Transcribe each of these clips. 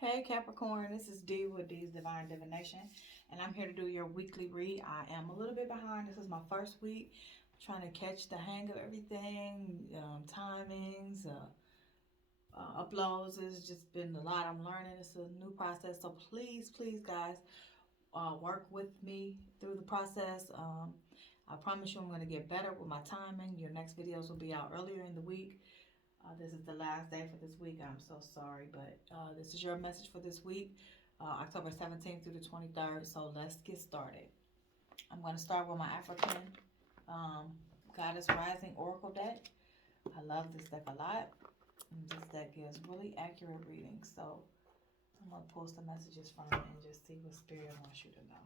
Hey Capricorn, this is Dee with Dee's Divine Divination, and I'm here to do your weekly read. I am a little bit behind. This is my first week. I'm trying to catch the hang of everything, timings, uploads. It's just been a lot. I'm learning. It's a new process, so please, guys, work with me through the process. I promise you I'm going to get better with my timing. Your next videos will be out earlier in the week. This is the last day for this week. I'm so sorry, but this is your message for this week, October 17th through the 23rd. So let's get started. I'm going to start with my African um, Goddess Rising Oracle deck. I love this deck a lot. And this deck gives really accurate readings. So I'm going to post the messages from it and just see what Spirit wants you to know.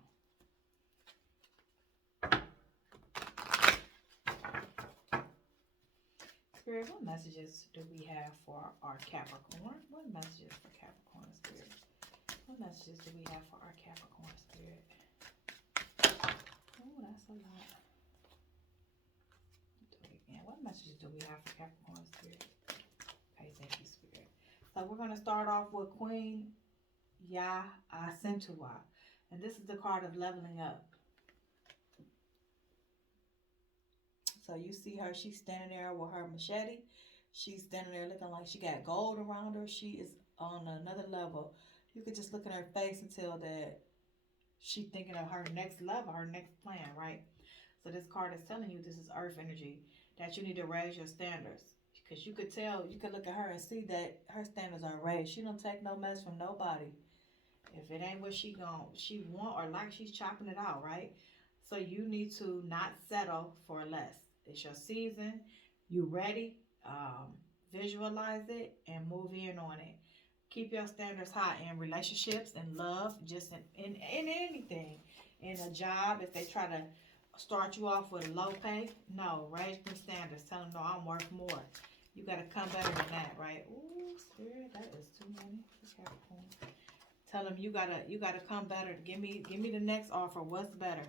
Spirit, what messages do we have for our Capricorn? What messages for Capricorn Spirit? What messages do we have for our Capricorn Spirit? Oh, that's a lot. Do it again. What messages do we have for Capricorn Spirit? Okay, thank you, Spirit. So we're going to start off with Queen Ya Acentua. And this is the card of leveling up. So you see her, she's standing there with her machete. She's standing there looking like she got gold around her. She is on another level. You could just look at her face and tell that she's thinking of her next level, her next plan, right? So this card is telling you this is earth energy, that you need to raise your standards. Because you could tell, you could look at her and see that her standards are raised. She don't take no mess from nobody. If it ain't what she want or like, she's chopping it out, right? So you need to not settle for less. It's your season. You ready? Visualize it and move in on it. Keep your standards high in relationships and love, just in anything. In a job, if they try to start you off with a low pay, no, raise your standards. Tell them, no, I'm worth more. You got to come better than that, right? Ooh, Spirit, that is too many. Tell them you gotta come better. Give me the next offer. What's better?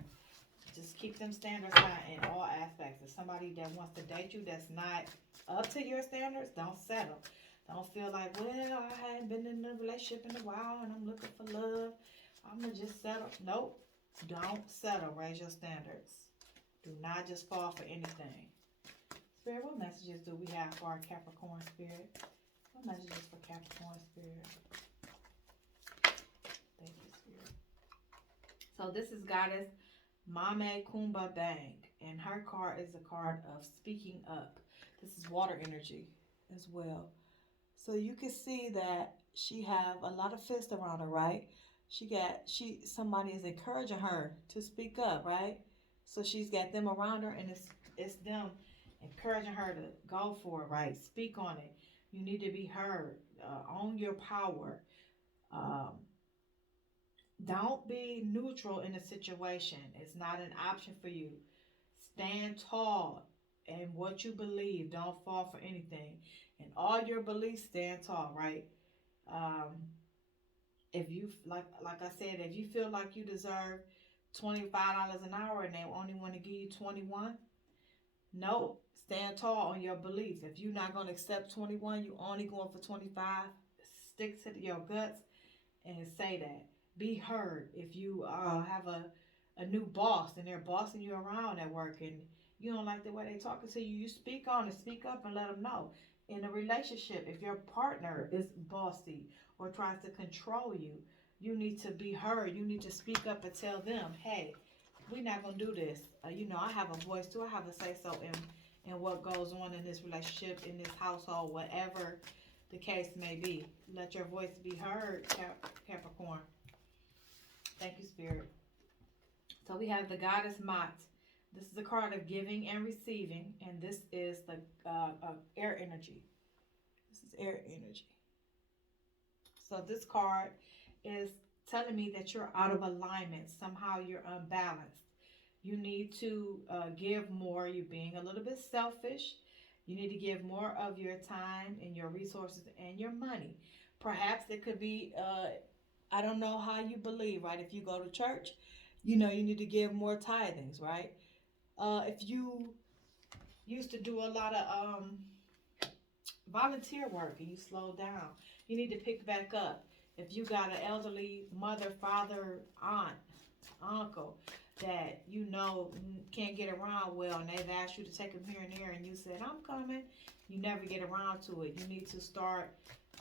Just keep them standards high in all aspects. If somebody that wants to date you that's not up to your standards, don't settle. Don't feel like, well, I hadn't been in a relationship in a while and I'm looking for love. I'm going to just settle. Nope. Don't settle. Raise your standards. Do not just fall for anything. Spirit, what messages do we have for our Capricorn Spirit? What messages for Capricorn Spirit? Thank you, Spirit. So this is Goddess Mame Kumba Bang, and her card is a card of speaking up. This is water energy as well. So you can see that she have a lot of fists around her, right? Somebody is encouraging her to speak up, right? So she's got them around her, and it's them encouraging her to go for it, right? Speak on it. You need to be heard. Own your power. Um, don't be neutral in a situation. It's not an option for you. Stand tall in what you believe. Don't fall for anything. And all your beliefs, stand tall, right? Um, if you like I said, if you feel like you deserve $25 an hour and they only want to give you 21, no, stand tall on your beliefs. If you're not going to accept 21, you only going for 25. Stick to your guts and say that. Be heard. If you have a new boss and they're bossing you around at work and you don't like the way they're talking to you, you speak on it, speak up and let them know. In a relationship, if your partner is bossy or tries to control you, you need to be heard. You need to speak up and tell them, hey, we're not going to do this. I have a voice too. I have a say-so in what goes on in this relationship, in this household, whatever the case may be. Let your voice be heard, Capricorn. Thank you, Spirit. So we have the Goddess Mat. This is a card of giving and receiving, and this is the air energy. This is air energy. So this card is telling me that you're out of alignment. Somehow you're unbalanced. You need to give more. You're being a little bit selfish. You need to give more of your time and your resources and your money. Perhaps it could be, I don't know how you believe, right? If you go to church, you need to give more tithings, right? If you used to do a lot of volunteer work and you slow down, you need to pick back up. If you got an elderly mother, father, aunt, uncle that you know can't get around well, and they've asked you to take them here and there, and you said, I'm coming, you never get around to it. You need to start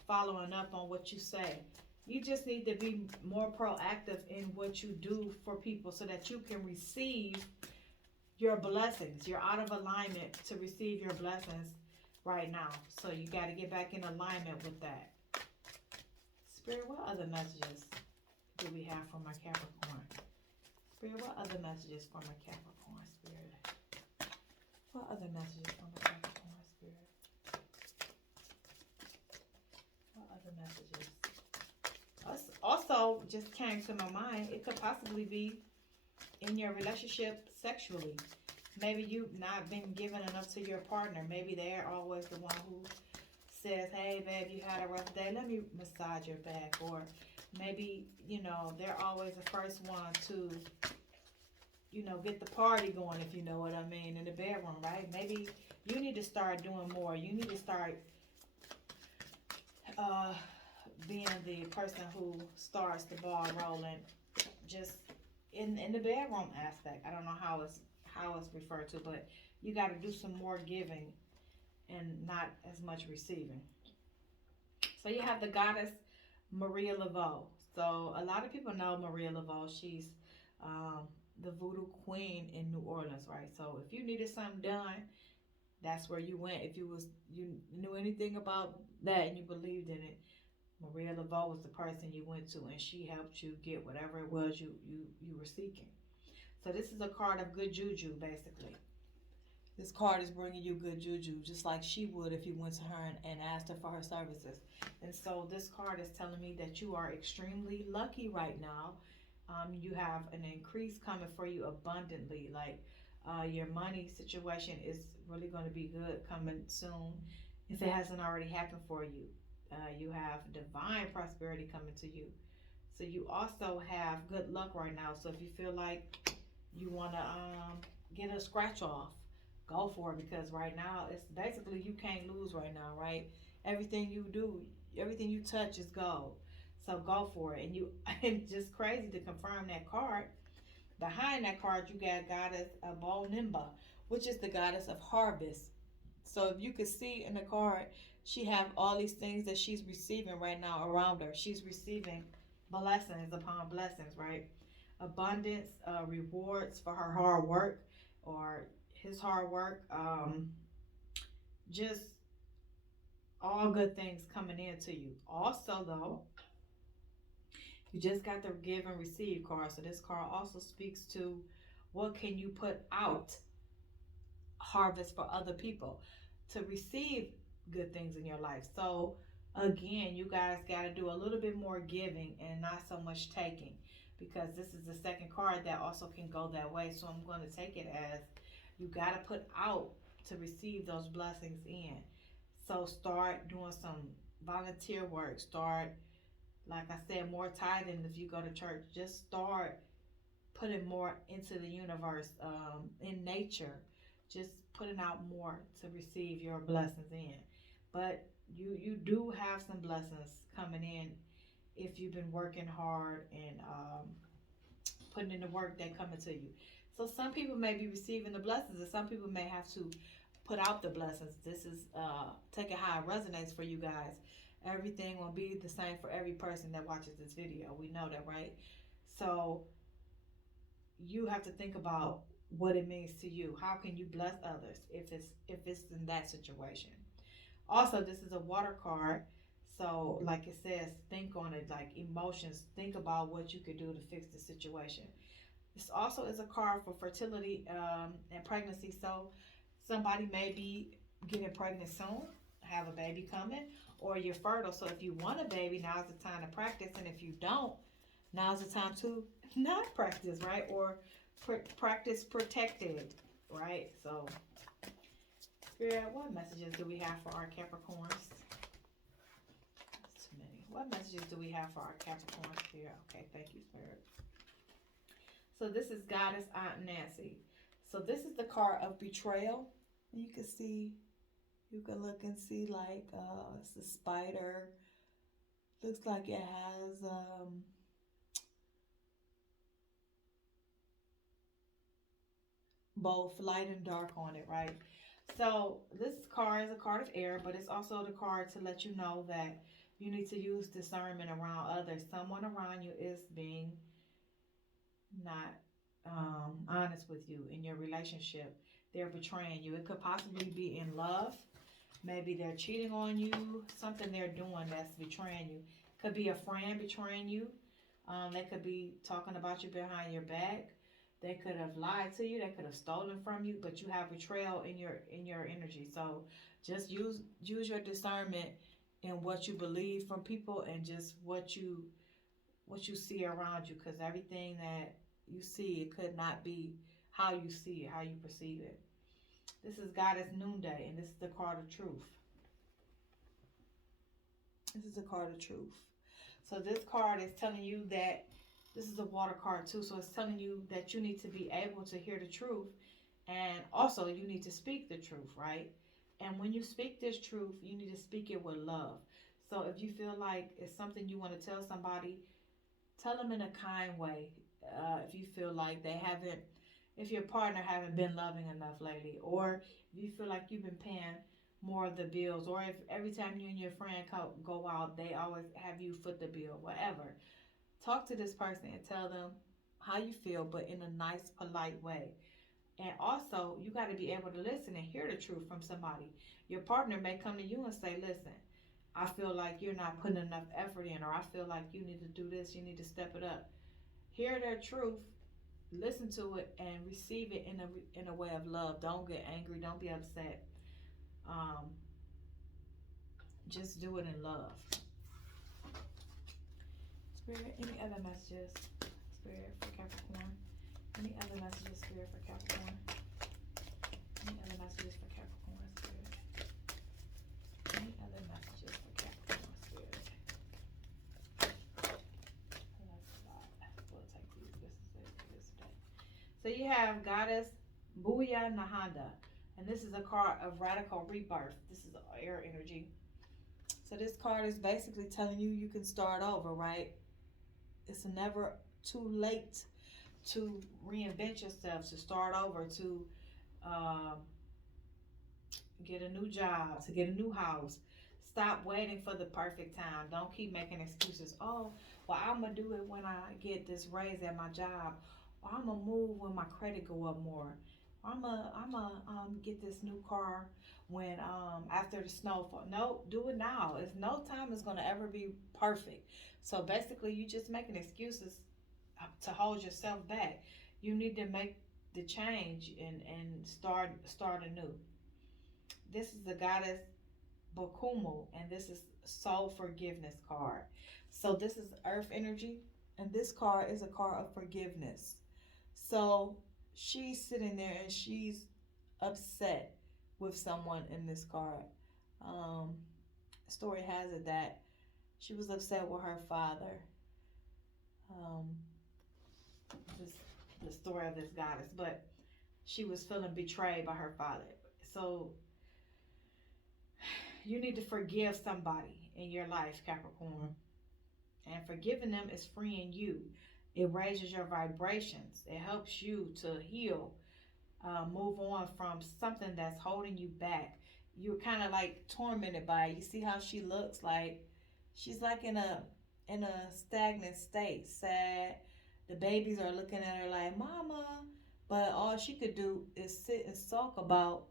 following up on what you say. You just need to be more proactive in what you do for people so that you can receive your blessings. You're out of alignment to receive your blessings right now. So you got to get back in alignment with that. Spirit, what other messages do we have for my Capricorn? Spirit, what other messages for my Capricorn, Spirit? What other messages for my Capricorn, Spirit? What other messages? Also, just came to my mind, it could possibly be in your relationship sexually. Maybe you've not been giving enough to your partner. Maybe they're always the one who says, hey, babe, you had a rough day. Let me massage your back. Or maybe, they're always the first one to, get the party going, if you know what I mean, in the bedroom, right? Maybe you need to start doing more. You need to start being the person who starts the ball rolling just in the bedroom aspect. I don't know how it's referred to, but you got to do some more giving and not as much receiving. So you have the goddess Maria Laveau. So a lot of people know Maria Laveau. She's the voodoo queen in New Orleans, right? So if you needed something done, that's where you went. If you knew anything about that and you believed in it, Maria Laveau was the person you went to, and she helped you get whatever it was you were seeking. So this is a card of good juju, basically. This card is bringing you good juju, just like she would if you went to her and asked her for her services. And so this card is telling me that you are extremely lucky right now. You have an increase coming for you abundantly. Like your money situation is really going to be good coming soon, if it hasn't already happened for you. You have divine prosperity coming to you. So you also have good luck right now. So if you feel like you want to get a scratch off, go for it, because right now it's basically you can't lose right now, right? Everything you do, everything you touch is gold. So go for it. And you and just crazy to confirm that card. Behind that card, you got goddess Nimba, which is the goddess of harvest. So if you could see in the card, she have all these things that she's receiving right now around her. She's receiving blessings upon blessings, right? Abundance, rewards for her hard work or his hard work. Just all good things coming into you. Also, though, you just got the give and receive card. So this card also speaks to what can you put out, harvest for other people to receive good things in your life. So again, you guys got to do a little bit more giving and not so much taking, because this is the second card that also can go that way. So I'm going to take it as you got to put out to receive those blessings in. So start doing some volunteer work. Start, like I said, more tithing if you go to church. Just start putting more into the universe, in nature. Just putting out more to receive your blessings in. But you do have some blessings coming in if you've been working hard and putting in the work that coming to you. So some people may be receiving the blessings, and some people may have to put out the blessings. This is take it how it resonates for you guys. Everything will be the same for every person that watches this video. We know that, right? So you have to think about what it means to you. How can you bless others if it's in that situation? Also, this is a water card. So like it says, think on it, like emotions. Think about what you could do to fix the situation. This also is a card for fertility and pregnancy. So somebody may be getting pregnant soon, have a baby coming, or you're fertile. So if you want a baby, now's the time to practice. And if you don't, now's the time to not practice, right? Or practice protected, right? So, Spirit, what messages do we have for our Capricorns? That's too many. What messages do we have for our Capricorn, Spirit? Okay, thank you, Spirit. So this is Goddess Aunt Nancy. So this is the card of betrayal. You can see, you can look and see like it's a spider. Looks like it has both light and dark on it, right? So this card is a card of air, but it's also the card to let you know that you need to use discernment around others. Someone around you is being not honest with you in your relationship. They're betraying you. It could possibly be in love. Maybe they're cheating on you. Something they're doing that's betraying you. Could be a friend betraying you. They could be talking about you behind your back. They could have lied to you. They could have stolen from you. But you have betrayal in your energy. So just use your discernment in what you believe from people and just what you see around you. Because everything that you see, it could not be how you see it, how you perceive it. This is Goddess Noonday, and this is the card of truth. This is a card of truth. So this card is telling you that this is a water card too. So it's telling you that you need to be able to hear the truth, and also you need to speak the truth, right? And when you speak this truth, you need to speak it with love. So if you feel like it's something you want to tell somebody, tell them in a kind way. If you feel like they haven't, if your partner haven't been loving enough lately, or if you feel like you've been paying more of the bills, or if every time you and your friend go out, they always have you foot the bill, whatever. Talk to this person and tell them how you feel, but in a nice, polite way. And also, you got to be able to listen and hear the truth from somebody. Your partner may come to you and say, listen, I feel like you're not putting enough effort in, or I feel like you need to do this, you need to step it up. Hear their truth, listen to it, and receive it in a way of love. Don't get angry, don't be upset. Um, just do it in love. Spirit, any other messages? Spirit for Capricorn. Any other messages, Spirit, for Capricorn? Any other messages for Capricorn, Spirit? Any other messages for Capricorn, Spirit? We'll take these. This is it for this day. So you have Goddess Booya Nahanda. And this is a card of radical rebirth. This is air energy. So this card is basically telling you you can start over, right? It's never too late to reinvent yourself, to start over, to um, get a new job, to get a new house. Stop waiting for the perfect time. Don't keep making excuses. Oh, well, I'm going to do it when I get this raise at my job. Or I'm going to move when my credit go up more. I'm get this new car when after the snowfall. No, do it now. It's no time is going to ever be perfect. So basically, you just making excuses to hold yourself back. You need to make the change and start anew. This is the Goddess Bakumu, and this is Soul Forgiveness card. So this is Earth energy, and this card is a card of forgiveness. So she's sitting there and she's upset with someone in this card. Um, Story has it that she was upset with her father. Um, this the story of this goddess, but she was feeling betrayed by her father. So you need to forgive somebody in your life, Capricorn. And forgiving them is freeing you. It raises your vibrations. It helps you to heal, move on from something that's holding you back. You're kind of like tormented by it. You see how she looks like she's like in a stagnant state, sad. The babies are looking at her like, "Mama," but all she could do is sit and sulk about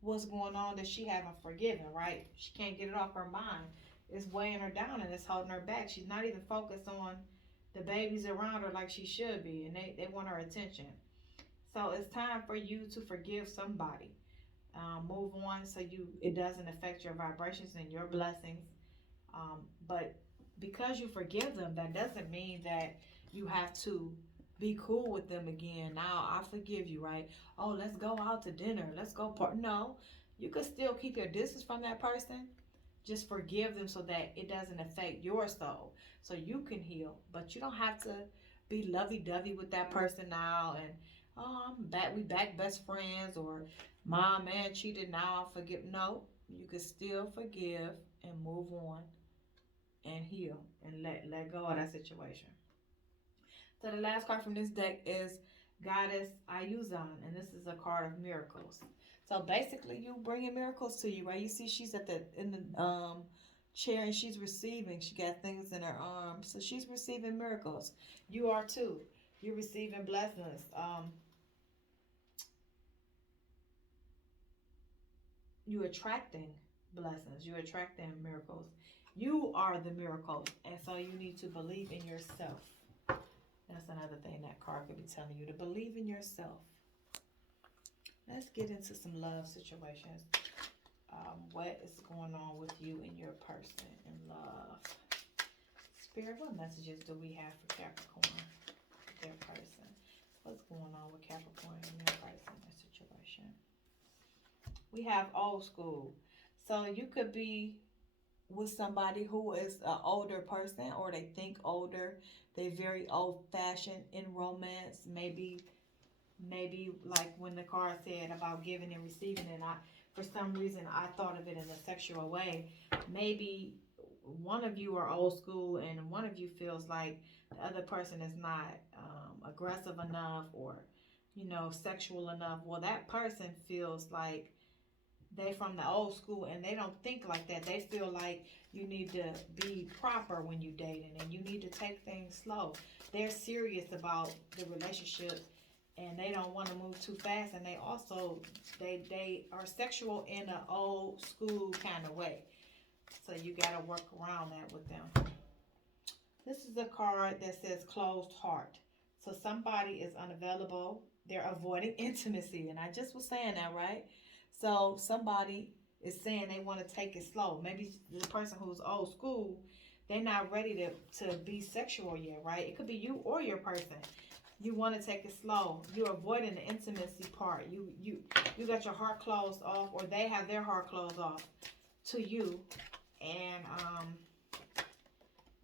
what's going on that she haven't forgiven, right? She can't get it off her mind. It's weighing her down and it's holding her back. She's not even focused on the babies around her like she should be, and they want her attention. So it's time for you to forgive somebody. Move on so it doesn't affect your vibrations and your blessings. But because you forgive them, that doesn't mean that you have to be cool with them again. Now I forgive you, right? Oh, let's go out to dinner. Let's go No, you could still keep your distance from that person. Just forgive them so that it doesn't affect your soul, so you can heal. But you don't have to be lovey-dovey with that person now. And oh, I'm back. We back best friends, or my man cheated. Now I forgive. No, you can still forgive and move on. and heal and let go of that situation. So the last card from this deck is Goddess Ayuzan, and this is a card of miracles. So basically, you bringing miracles to you, right? You see, she's at the in the chair and she's receiving. She got things in her arms, so she's receiving miracles. You are too. You're receiving blessings. You attracting blessings. You attracting miracles. You are the miracle, and so you need to believe in yourself. That's another thing that card could be telling you, to believe in yourself. Let's get into some love situations. What is going on with you and your person in love? Spirit, what messages do we have for Capricorn, their person? What's going on with Capricorn and their person, their situation? We have old school. So you could be with somebody who is an older person, or they think older. They're very old fashioned in romance. Maybe like when the card said about giving and receiving, and I, for some reason, I thought of it in a sexual way. Maybe one of you are old school and one of you feels like the other person is not aggressive enough, or sexual enough. Well, that person feels like they from the old school and they don't think like that. They feel like you need to be proper when you dating and you need to take things slow. They're serious about the relationship and they don't want to move too fast, and they also they are sexual in an old school kind of way. So you got to work around that with them. This is a card that says closed heart. So somebody is unavailable. They're avoiding intimacy, and I just was saying that, right? So somebody is saying they want to take it slow. Maybe the person who's old school, they're not ready to be sexual yet, right? It could be you or your person. You want to take it slow. You're avoiding the intimacy part. You got your heart closed off, or they have their heart closed off to you, and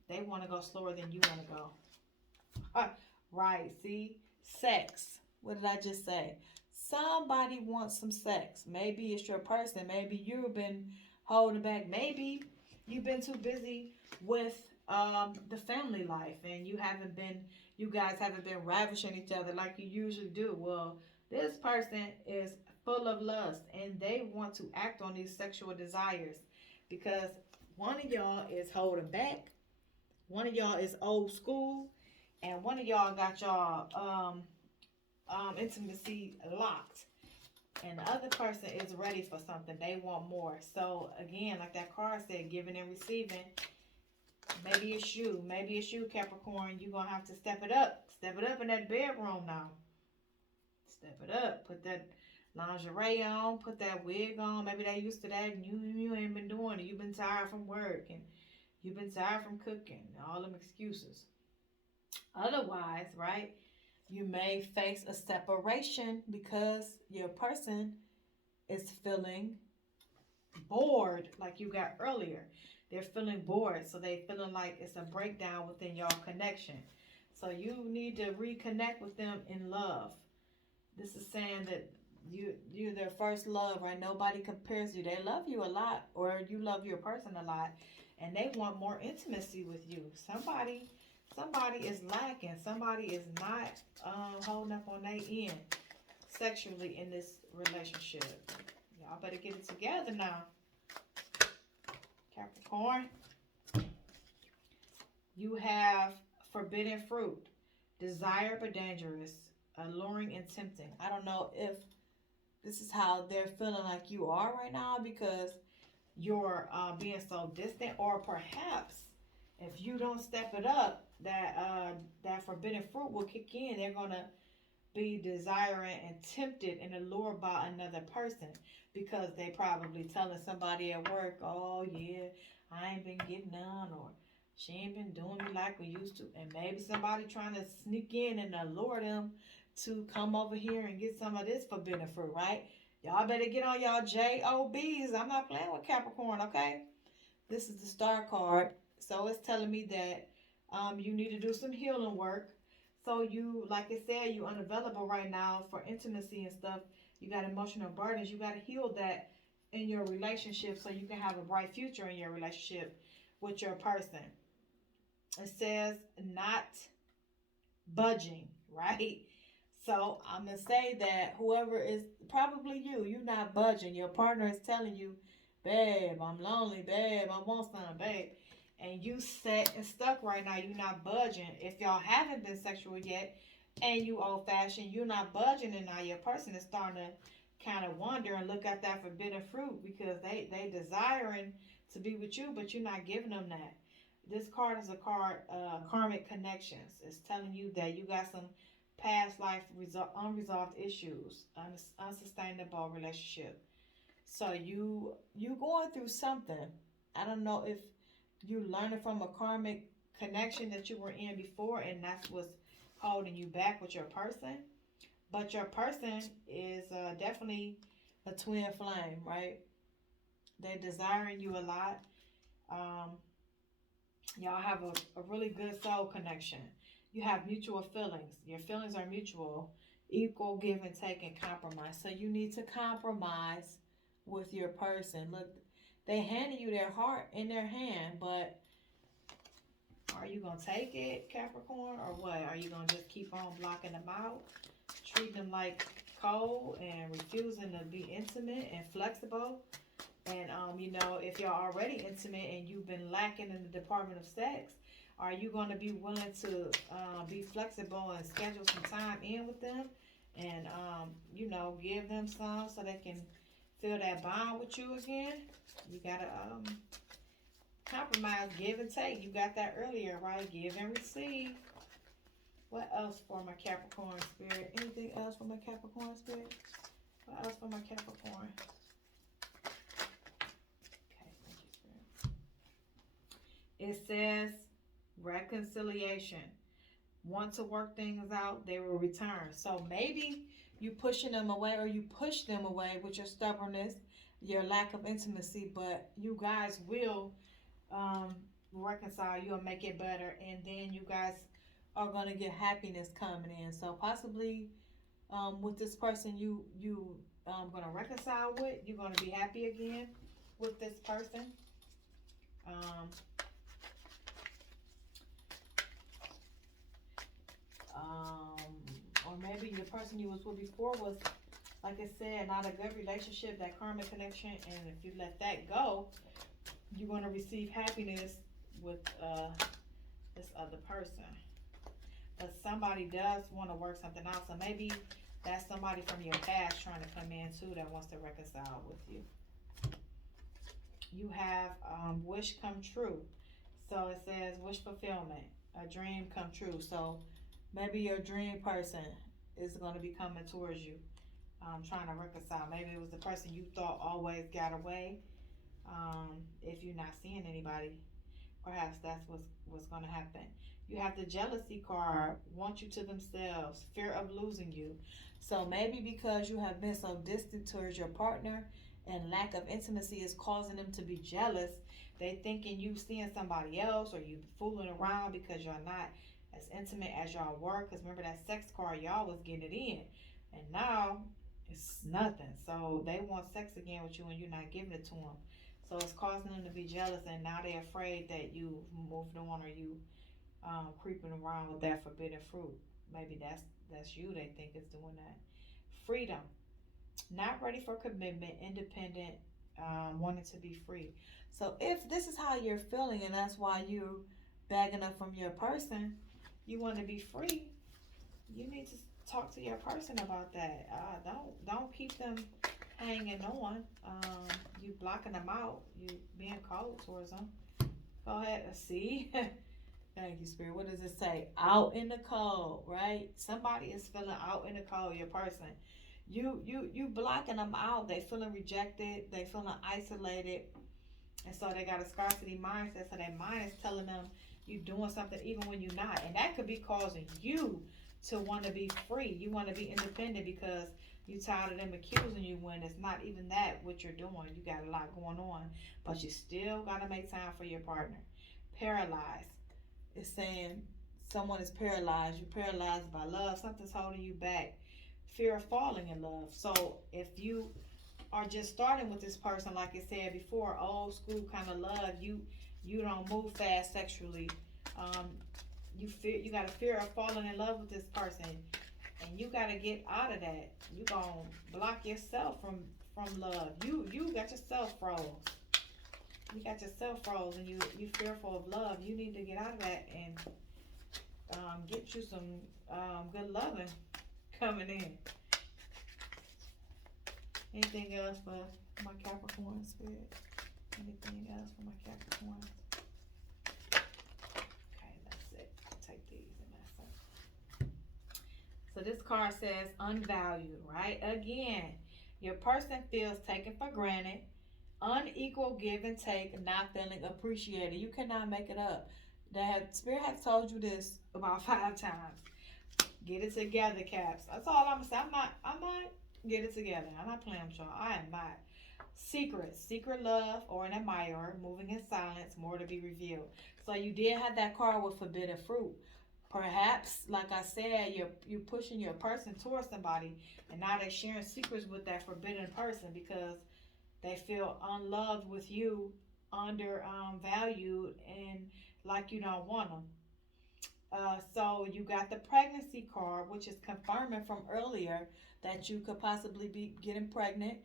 they want to go slower than you want to go. Right? See, sex. What did I just say? Somebody wants some sex. Maybe it's your person. Maybe you've been holding back. Maybe you've been too busy with the family life, and you guys haven't been ravishing each other like you usually do. Well, this person is full of lust and they want to act on these sexual desires because one of y'all is holding back, one of y'all is old school, and one of y'all got y'all intimacy locked, and the other person is ready for something. They want more. So again, like that card said, giving and receiving. Maybe it's you, Capricorn. You're gonna have to step it up in that bedroom now. Step it up. Put that lingerie on, put that wig on. Maybe they used to that and you ain't been doing it. You've been tired from work and you've been tired from cooking, all them excuses. Otherwise, right, you may face a separation because your person is feeling bored, like you got earlier. They're feeling bored, so they feeling like it's a breakdown within your connection. So you need to reconnect with them in love. This is saying that you're their first love, right? Nobody compares you. They love you a lot, or you love your person a lot, and they want more intimacy with you. Somebody is lacking. Somebody is not holding up on their end sexually in this relationship. Y'all better get it together now. Capricorn, you have forbidden fruit, desire but dangerous, alluring and tempting. I don't know if this is how they're feeling like you are right now because you're being so distant, or perhaps if you don't step it up, that forbidden fruit will kick in. They're gonna be desiring and tempted and allured by another person because they probably telling somebody at work, oh yeah, I ain't been getting none, or she ain't been doing me like we used to. And maybe somebody trying to sneak in and allure them to come over here and get some of this forbidden fruit, right? Y'all better get on y'all JOBs. I'm not playing with Capricorn, okay? This is the star card. So it's telling me that you need to do some healing work. So you, like I said, you unavailable right now for intimacy and stuff. You got emotional burdens. You got to heal that in your relationship so you can have a bright future in your relationship. with your person. It says not budging, right? So I'm gonna say that whoever is probably you're not budging. Your partner is telling you, babe, I'm lonely, babe, I want some, babe. And you set and stuck right now, you're not budging. If y'all haven't been sexual yet and you old fashioned, you're not budging, and now your person is starting to kind of wonder and look at that forbidden fruit because they desiring to be with you, but you're not giving them that. This card is a card, karmic connections. It's telling you that you got some past life unresolved issues, unsustainable relationship. So you going through something. I don't know if you learning from a karmic connection that you were in before, and that's what's holding you back with your person. But your person is definitely a twin flame, right? They're desiring you a lot. Um, Y'all have a really good soul connection. You have mutual feelings. Your feelings are mutual, equal give and take and compromise. So you need to compromise with your person. Look, they handed you their heart in their hand, but are you gonna take it, Capricorn, or what? Are you gonna just keep on blocking them out, treating them like cold and refusing to be intimate and flexible? And if you're already intimate and you've been lacking in the department of sex, are you going to be willing to be flexible and schedule some time in with them, and give them some so they can feel that bond with you again? You gotta compromise, give and take. You got that earlier, right? Give and receive. What else for my Capricorn spirit? Anything else for my Capricorn spirit? What else for my Capricorn? It says reconciliation. Want to work things out, they will return. So maybe you pushing them away, or you push them away with your stubbornness, your lack of intimacy, but you guys will reconcile. You'll make it better, and then you guys are gonna get happiness coming in. So possibly with this person you gonna reconcile with, you're gonna be happy again with this person. Um, or maybe the person you was with before was, like I said, not a good relationship, that karmic connection, and if you let that go, you're going to receive happiness with this other person. But somebody does want to work something out, so maybe that's somebody from your past trying to come in too that wants to reconcile with you. You have wish come true. So it says wish fulfillment, a dream come true. So maybe your dream person is going to be coming towards you, trying to reconcile. Maybe it was the person you thought always got away. If you're not seeing anybody, perhaps that's what's going to happen. You have the jealousy card, want you to themselves, fear of losing you. So maybe because you have been so distant towards your partner and lack of intimacy is causing them to be jealous. They thinking you seeing somebody else, or you fooling around because you're not as intimate as y'all were. Because remember that sex card, y'all was getting it in, and now it's nothing. So they want sex again with you, and you're not giving it to them. So it's causing them to be jealous, and now they're afraid that you moved on, or you creeping around with that forbidden fruit. Maybe that's you. They think is doing that. Freedom, not ready for commitment, independent, wanting to be free. So if this is how you're feeling, and that's why you're bagging up from your person, you want to be free, you need to talk to your person about that. Don't keep them hanging on. You blocking them out. You being cold towards them. Go ahead and see. Thank you, Spirit. What does it say? Out in the cold, right? Somebody is feeling out in the cold. Your person. You blocking them out. They feeling rejected. They feeling isolated, and so they got a scarcity mindset. So their mind is telling them you doing something even when you're not, and that could be causing you to want to be free. You want to be independent because you tired of them accusing you when it's not even that what you're doing. You got a lot going on, but you still got to make time for your partner. Paralyzed. It's saying someone is paralyzed. You're paralyzed by love. Something's holding you back. Fear of falling in love. So if you are just starting with this person, like I said before, old school kind of love, you You don't move fast sexually. Um, you got a fear of falling in love with this person, and you got to get out of that. You gonna block yourself from love. You got yourself froze. You got yourself froze, and you fearful of love. You need to get out of that and get you some good loving coming in. Anything else for my Capricorn spirit? Anything else for my Capricorn? Okay, that's it. Take these and that's it. So this card says unvalued, right? Again, your person feels taken for granted, unequal give and take, not feeling appreciated. You cannot make it up. That Spirit has told you this about 5 times. Get it together, Caps. That's all I'm gonna say. I'm not get it together. I'm not playing with y'all. I am not. Secret love or an admirer, moving in silence, more to be revealed. So you did have that card with forbidden fruit. Perhaps, like I said, you're pushing your person towards somebody, and now they're sharing secrets with that forbidden person because they feel unloved with you, undervalued, and like you don't want them. So you got the pregnancy card, which is confirming from earlier that you could possibly be getting pregnant.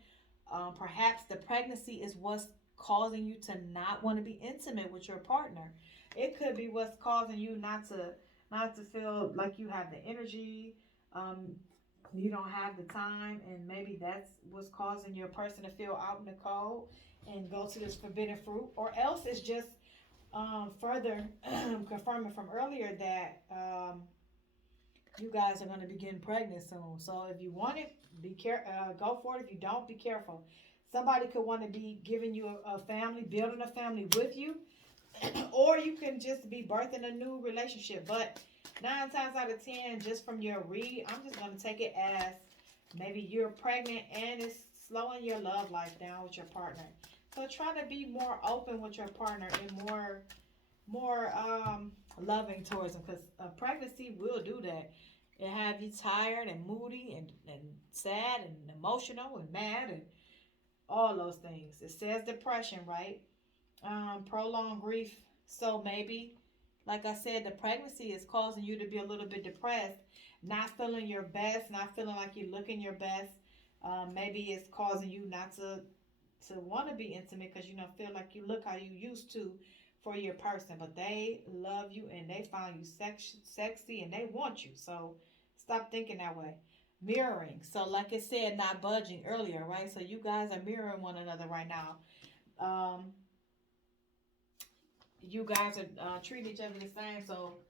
Perhaps the pregnancy is what's causing you to not want to be intimate with your partner. It could be what's causing you not to feel like you have the energy. Um, you don't have the time, and maybe that's what's causing your person to feel out in the cold and go to this forbidden fruit, or else it's just further confirming from earlier that you guys are going to be getting pregnant soon. So if you want it, go for it. If you don't, be careful. Somebody could want to be giving you a family, building a family with you, or you can just be birthing a new relationship. But 9 times out of 10, just from your read, I'm just going to take it as maybe you're pregnant and it's slowing your love life down with your partner. So try to be more open with your partner and more loving towards them, because pregnancy will do that. It have you tired and moody and sad and emotional and mad and all those things. It says depression, right? Prolonged grief. So maybe, like I said, the pregnancy is causing you to be a little bit depressed, not feeling your best, not feeling like you're looking your best. Maybe it's causing you not to want to be intimate because you don't feel like you look how you used to for your person, but they love you and they find you sexy and they want you. So stop thinking that way. Mirroring. So like I said, not budging earlier, right? So you guys are mirroring one another right now. You guys are treating each other the same. So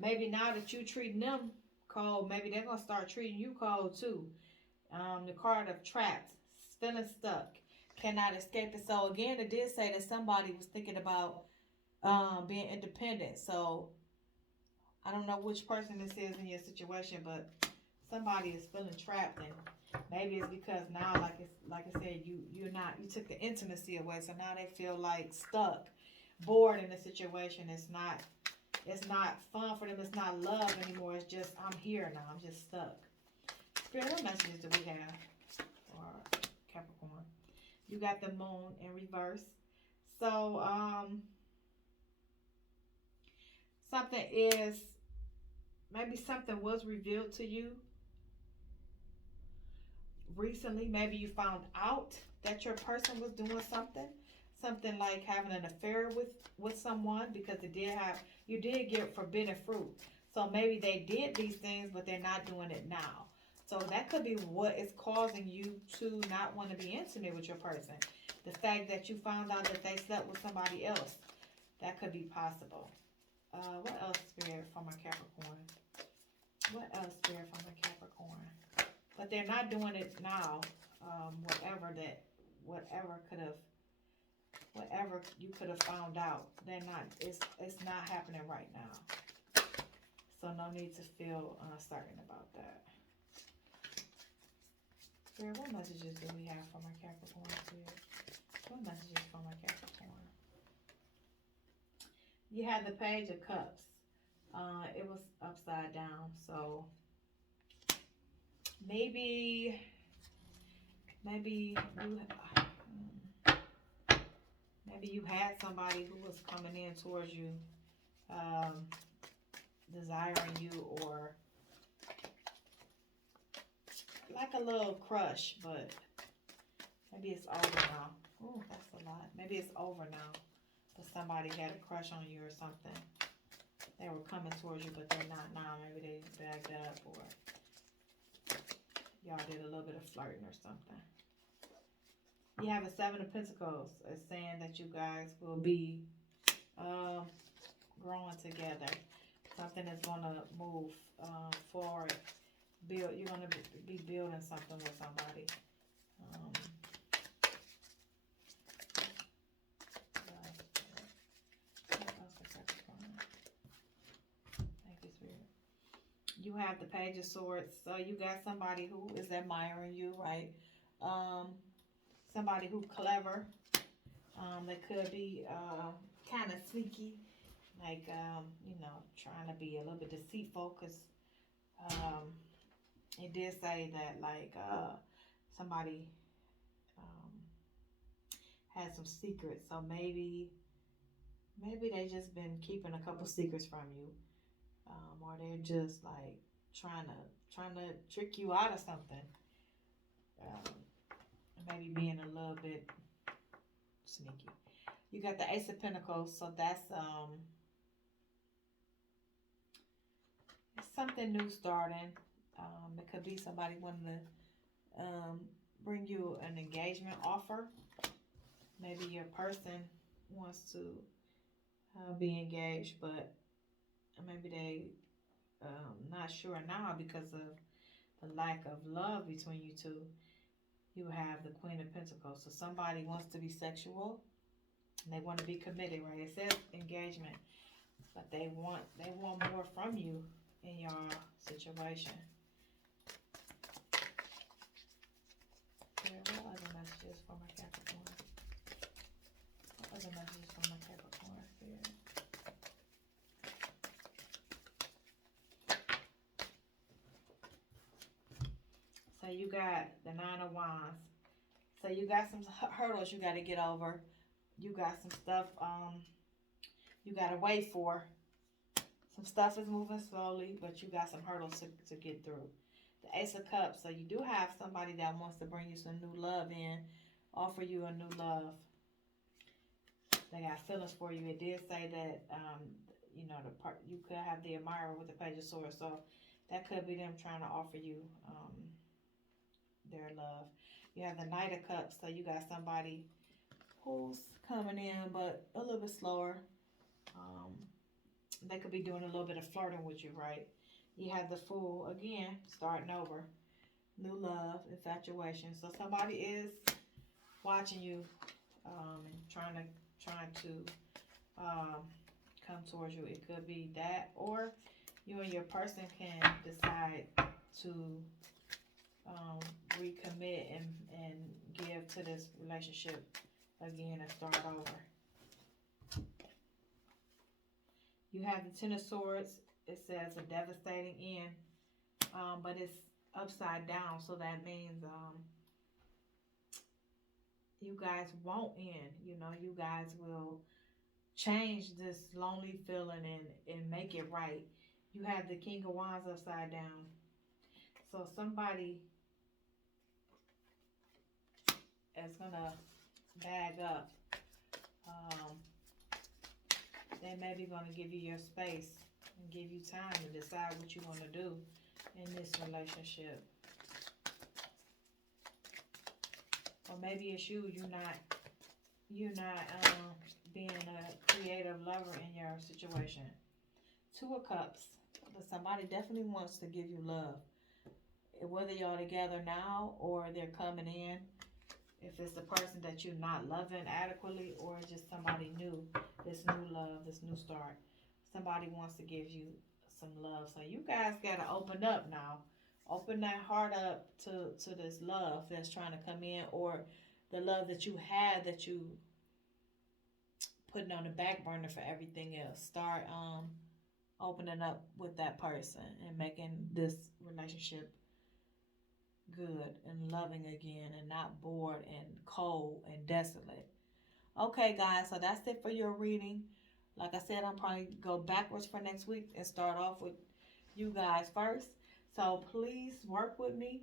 maybe now that you treating them cold, maybe they're gonna start treating you cold too. The card of trapped, feeling stuck, cannot escape it. So again, it did say that somebody was thinking about being independent. So I don't know which person this is in your situation, but somebody is feeling trapped, and maybe it's because now, like I said, you took the intimacy away, so now they feel like stuck, bored in the situation. It's not fun for them. It's not love anymore. It's just I'm here now. I'm just stuck. Spirit, what messages do we have for Capricorn? You got the moon in reverse. So maybe something was revealed to you recently. Maybe you found out that your person was doing something like having an affair with someone, because you did get forbidden fruit. So maybe they did these things, but they're not doing it now. So that could be what is causing you to not want to be intimate with your person. The fact that you found out that they slept with somebody else, that could be possible. What else, Spirit, for my Capricorn? What else, Spirit, for my Capricorn? But they're not doing it now. Whatever you could have found out, they're not. It's not happening right now. So no need to feel uncertain about that. Spirit, what messages do we have for my Capricorn, Spirit? What messages for my Capricorn? You had the Page of Cups. It was upside down, so maybe you Maybe you had somebody who was coming in towards you, desiring you, or like a little crush, but maybe it's over now. Oh, that's a lot. Maybe it's over now. But somebody had a crush on you or something. They were coming towards you, but they're not now. Maybe they backed up, or y'all did a little bit of flirting or something. You have a Seven of Pentacles. It's saying that you guys will be growing together. Something is going to move forward. You're going to be building something with somebody. You have the Page of Swords. So you got somebody who is admiring you, right? Somebody who clever. They could be kind of sneaky, like, you know, trying to be a little bit deceitful, because it did say that, like, somebody had some secrets. So maybe they just been keeping a couple secrets from you, or they're just like trying to trick you out of something. Maybe being a little bit sneaky. You got the Ace of Pentacles, so that's it's something new starting. It could be somebody wanting to bring you an engagement offer. Maybe your person wants to be engaged, but maybe they not sure now because of the lack of love between you two. You have the Queen of Pentacles, so somebody wants to be sexual and they want to be committed, right? It says engagement, but they want more from you in your situation. What other messages for my Capricorn? What other messages for my Capricorn Spirit? So you got the Nine of Wands. So you got some hurdles you got to get over. You got some stuff you got to wait for. Some stuff is moving slowly, but you got some hurdles to get through. The Ace of Cups. So you do have somebody that wants to bring you some new love in, offer you a new love. They got feelings for you. It did say that, you know, you could have the admirer with the Page of Swords. So that could be them trying to offer you their love. You have the Knight of Cups. So you got somebody who's coming in, but a little bit slower. They could be doing a little bit of flirting with you, right? You have the Fool, again, starting over. New love, infatuation. So somebody is watching you, trying to come towards you. It could be that, or you and your person can decide to recommit and give to this relationship again and start over. You have the Ten of Swords. It says a devastating end, but it's upside down, so that means you guys won't end. You know, you guys will change this lonely feeling and make it right. You have the King of Wands upside down. So somebody is gonna bag up. They may be going to give you your space and give you time to decide what you want to do in this relationship. Or maybe it's you're not being a creative lover in your situation. Two of Cups. But somebody definitely wants to give you love. Whether y'all together now or they're coming in. If it's the person that you're not loving adequately, or just somebody new, this new love, this new start. Somebody wants to give you some love. So you guys got to open up now. Open that heart up to this love that's trying to come in, or the love that you have that you putting on the back burner for everything else. Start opening up with that person and making this relationship good and loving again, and not bored and cold and desolate. Okay, guys, so that's it for your reading. Like I said, I'll probably go backwards for next week and start off with you guys first. So please work with me.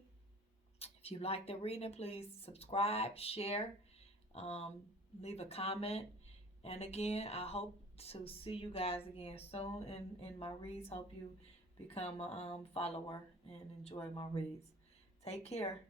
If you like the reading, please subscribe, share, um, leave a comment. And again, I hope to see you guys again soon in my reads. Hope you become a follower and enjoy my reads. Take care.